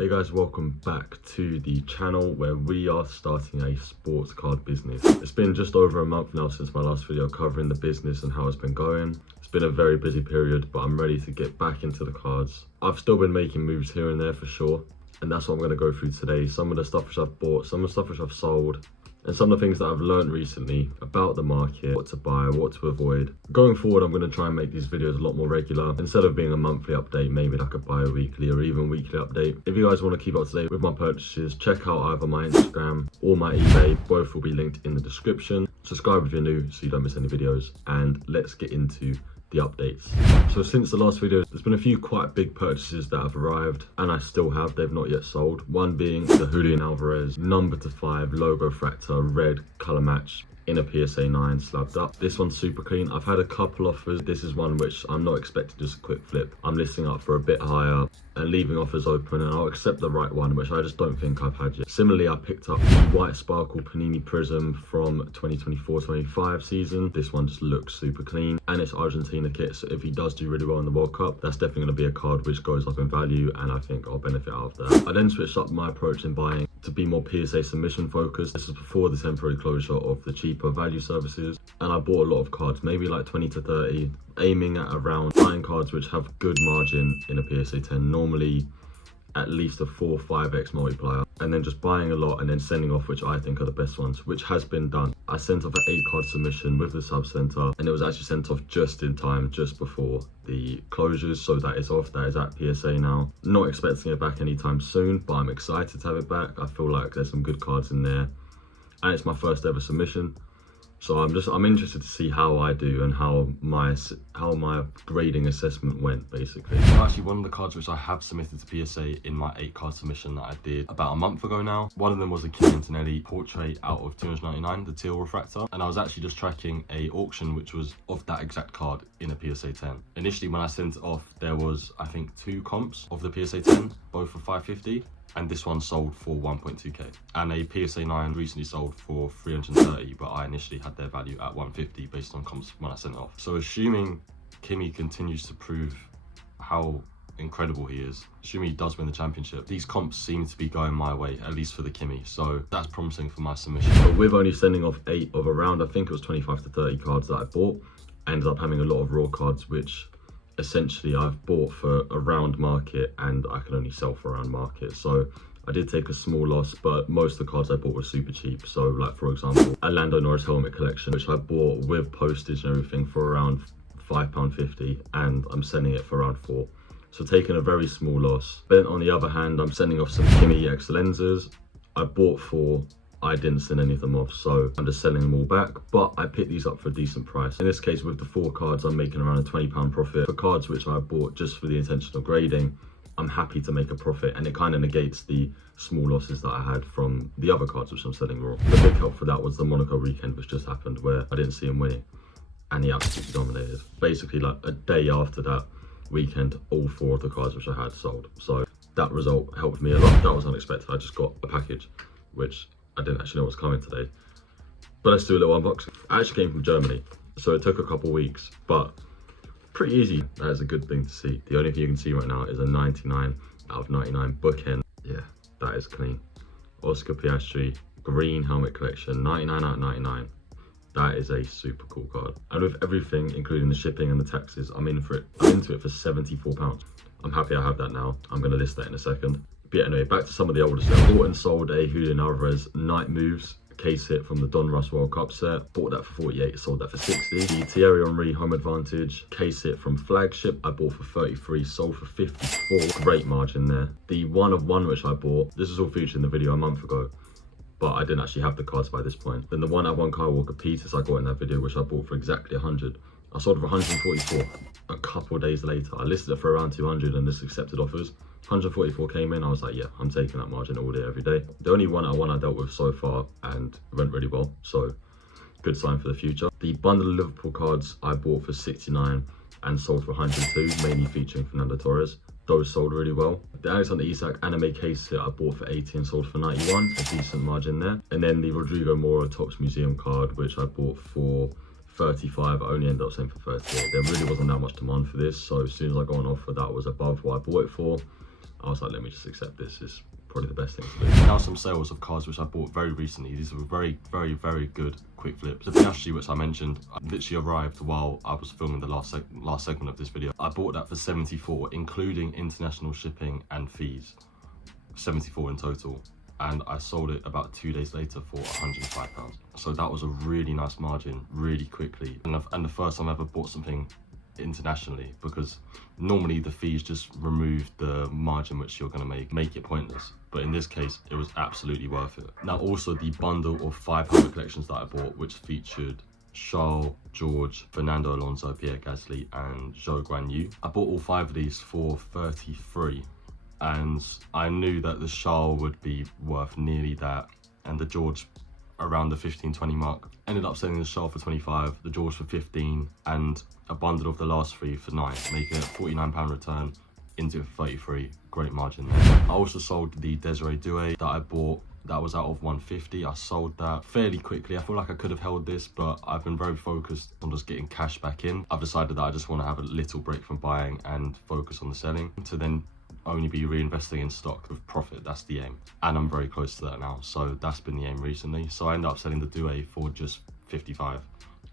Hey guys, welcome back to the channel where we are starting a sports card business. It's been just over a month now since my last video covering the business and how it's been going. It's been a very busy period, but I'm ready to get back into the cards. I've still been making moves here and there for sure, and that's what I'm going to go through today. Some of the stuff which I've bought, some of the stuff which I've sold, and some of the things that I've learned recently about the market, what to buy, what to avoid. Going forward, I'm going to try and make these videos a lot more regular. Instead of being a monthly update, maybe like a bi-weekly or even weekly update. If you guys want to keep up to date with my purchases, check out either my Instagram or my eBay. Both will be linked in the description. Subscribe if you're new so you don't miss any videos, and let's get into the updates. So since the last video, there's been a few quite big purchases that have arrived, and I still have, they've not yet sold. One being the Julian Alvarez number to 5 logo fractor red color match in a PSA 9 slabbed up. This one's super clean. I've had a couple offers. This is one which I'm not expecting just a quick flip. I'm listing up for a bit higher and leaving offers open, and I'll accept the right one, which I just don't think I've had yet. Similarly, I picked up the White Sparkle Panini Prism from 2024-25 season. This one just looks super clean, and it's Argentina kit, so if he does do really well in the World Cup, that's definitely going to be a card which goes up in value, and I think I'll benefit out of that. I then switched up my approach in buying to be more PSA submission focused. This is before the temporary closure of the cheaper value services, and I bought a lot of cards, maybe like 20 to 30, aiming at around buying cards which have good margin in a PSA 10, normally at least a 4-5x multiplier, and then just buying a lot and then sending off which I think are the best ones, which has been done. I sent off an 8-card submission with the sub center, and it was actually sent off just in time, just before the closures, so that is off, that is at PSA now. Not expecting it back anytime soon, but I'm excited to have it back. I feel like there's some good cards in there, and it's my first ever submission. So I'm interested to see how I do and how my grading assessment went, basically. Actually, one of the cards which I have submitted to PSA in my 8-card submission that I did about a month ago now. One of them was a Kim Antonelli portrait out of 299, the teal refractor. And I was actually just tracking a auction which was of that exact card in a PSA 10. Initially, when I sent it off, there was, I think, 2 comps of the PSA 10, both for 550. And this one sold for 1.2k, and a PSA 9 recently sold for 330, but I initially had their value at 150 based on comps when I sent it off. So assuming Kimmy continues to prove how incredible he is, assuming he does win the championship, these comps seem to be going my way, at least for the Kimmy, so that's promising for my submission. But with only sending off 8 of around, I think it was 25 to 30 cards that I bought, I ended up having a lot of raw cards which essentially I've bought for around market, and I can only sell for around market. So I did take a small loss, but most of the cards I bought were super cheap. So like, for example, a Lando Norris helmet collection, which I bought with postage and everything for around £5.50, and I'm sending it for around 4. So taking a very small loss. Then on the other hand, I'm sending off some Kimmy X lenses. I bought 4. I didn't send any of them off, so I'm just selling them all back, but I picked these up for a decent price. In this case, with the 4 cards, I'm making around a £20 profit. For cards which I bought just for the intention of grading, I'm happy to make a profit, and it kind of negates the small losses that I had from the other cards which I'm selling raw. The big help for that was the Monaco weekend which just happened, where I didn't see him winning, and he absolutely dominated. Basically, like a day after that weekend, all 4 of the cards which I had sold. So that result helped me a lot. That was unexpected. I just got a package, which I didn't actually know what was coming today, but let's do a little unboxing. I actually came from Germany, so it took a couple weeks, but pretty easy. That is a good thing to see. The only thing you can see right now is a 99 out of 99 bookend. Yeah, that is clean. Oscar Piastri green helmet collection, 99 out of 99. That is a super cool card, and with everything, including the shipping and the taxes, I'm in for it. I'm into it for £74. I'm happy I have that now. I'm going to list that in a second. But yeah, anyway, back to some of the older stuff. Bought and sold a Julian Alvarez Night Moves case hit from the Donruss World Cup set. Bought that for 48, sold that for 60. The Thierry Henry Home Advantage case hit from Flagship, I bought for 33, sold for 54. Great margin there. The 1 of 1 which I bought, this was all featured in the video a month ago, but I didn't actually have the cards by this point. Then the 1 out of 1 Kyle Walker Peters I got in that video, which I bought for exactly 100. I sold it for 144 a couple of days later. I listed it for around 200 and just accepted offers. 144 came in, I was like, yeah, I'm taking that margin all day, every day. The only 1 out of 1 I dealt with so far, and it went really well, so good sign for the future. The bundle of Liverpool cards I bought for 69 and sold for 102, mainly featuring Fernando Torres. Those sold really well. The Alexander Isak anime case set I bought for 80 and sold for 91, a decent margin there. And then the Rodrigo Mora Topps Museum card, which I bought for 35, I only ended up selling for 38. There really wasn't that much demand for this, so as soon as I got an offer that was above what I bought it for, I was like, let me just accept this. It's probably the best thing to do. Now some sales of cards which I bought very recently. These were very, very, very good quick flips. The Piastri, which I mentioned, literally arrived while I was filming the last segment of this video. I bought that for 74, including international shipping and fees. 74 in total. And I sold it about 2 days later for £105. So that was a really nice margin, really quickly. And the first time I ever bought something internationally, because normally the fees just remove the margin which you're going to make it pointless, but in this case it was absolutely worth it. Now also the bundle of 5 helmet collections that I bought, which featured Charles, George, Fernando Alonso, Pierre Gasly and Zhou Guanyu. I bought all 5 of these for 33, and I knew that the Charles would be worth nearly that and the George around the 15-20 mark. Ended up selling the Charles for 25, the George for 15, and a bundle of the last 3 for 9, making it a £49 return into 33. Great margin there. I also sold the Desiree Douay that I bought. That was out of 150. I sold that fairly quickly. I feel like I could have held this, but I've been very focused on just getting cash back in. I've decided that I just want to have a little break from buying and focus on the selling, to then only be reinvesting in stock with profit. That's the aim, and I'm very close to that now, so that's been the aim recently. So I ended up selling the Douay for just 55,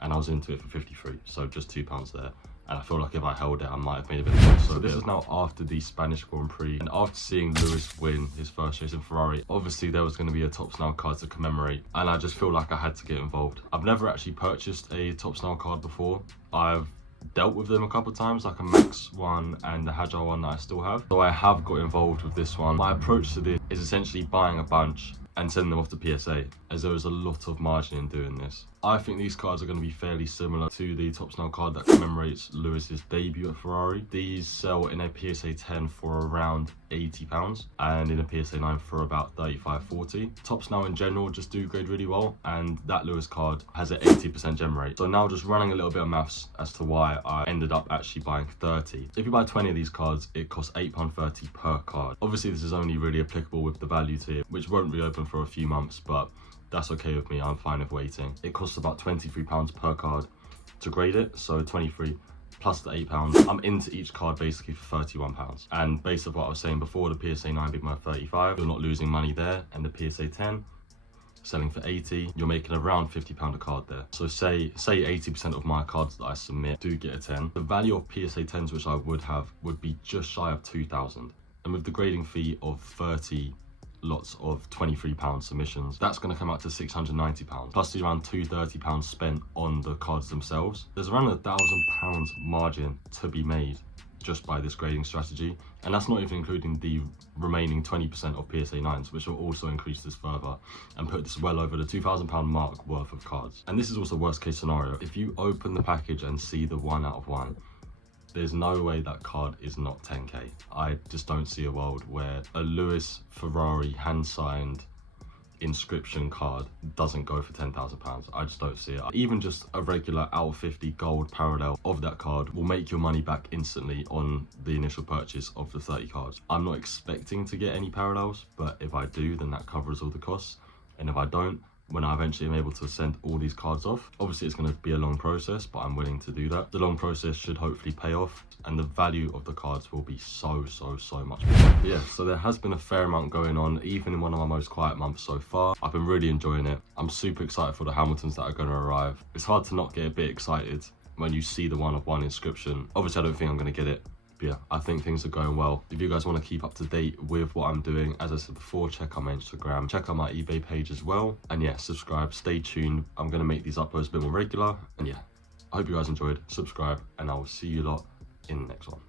and I was into it for 53, so just £2 there. And I feel like if I held it, I might have made a bit of money. So this is now after the Spanish Grand Prix, and after seeing Lewis win his first race in Ferrari, obviously there was going to be a Topps Now card to commemorate, and I just feel like I had to get involved. I've never actually purchased a Topps Now card before. I've dealt with them a couple of times, like a Max one and the Hajar one that I still have. So I have got involved with this one. My approach to this is essentially buying a bunch and sending them off to PSA, as there is a lot of margin in doing this. I think these cards are going to be fairly similar to the Topps Now card that commemorates Lewis's debut at Ferrari. These sell in a PSA 10 for around £80 and in a PSA 9 for about 35-40. Topps Now in general just do grade really well, and that Lewis card has an 80% gem rate. So now just running a little bit of maths as to why I ended up actually buying 30. If you buy 20 of these cards, it costs £8.30 per card. Obviously this is only really applicable with the value tier, which won't reopen for a few months, but that's okay with me. I'm fine with waiting. It costs about £23 per card to grade it, so 23 plus the £8. I'm into each card basically for £31. And based on what I was saying before, the PSA 9 being worth 35, you're not losing money there, and the PSA 10 selling for 80, you're making around £50 a card there. So say 80% of my cards that I submit do get a 10. The value of PSA 10s which I would have would be just shy of 2,000, and with the grading fee of 30 lots of £23 submissions, that's going to come out to £690 plus the around £230 spent on the cards themselves. There's around £1,000 margin to be made just by this grading strategy, and that's not even including the remaining 20% of PSA 9s, which will also increase this further and put this well over the £2,000 mark worth of cards. And this is also worst case scenario. If you open the package and see the 1 out of 1, there's no way that card is not 10k. I just don't see a world where a Lewis Ferrari hand-signed inscription card doesn't go for £10,000. I just don't see it. Even just a regular out of 50 gold parallel of that card will make your money back instantly on the initial purchase of the 30 cards. I'm not expecting to get any parallels, but if I do, then that covers all the costs. And if I don't, when I eventually am able to send all these cards off, obviously it's going to be a long process, but I'm willing to do that. The long process should hopefully pay off, and the value of the cards will be so much more. But yeah, so there has been a fair amount going on, even in one of my most quiet months so far. I've been really enjoying it. I'm super excited for the Hamiltons that are going to arrive. It's hard to not get a bit excited when you see the 1 of 1 inscription. Obviously I don't think I'm going to get it, but yeah, I think things are going well. If you guys want to keep up to date with what I'm doing, as I said before, check out my Instagram, check out my eBay page as well. And yeah, subscribe, stay tuned. I'm going to make these uploads a bit more regular. And yeah, I hope you guys enjoyed. Subscribe, and I will see you lot in the next one.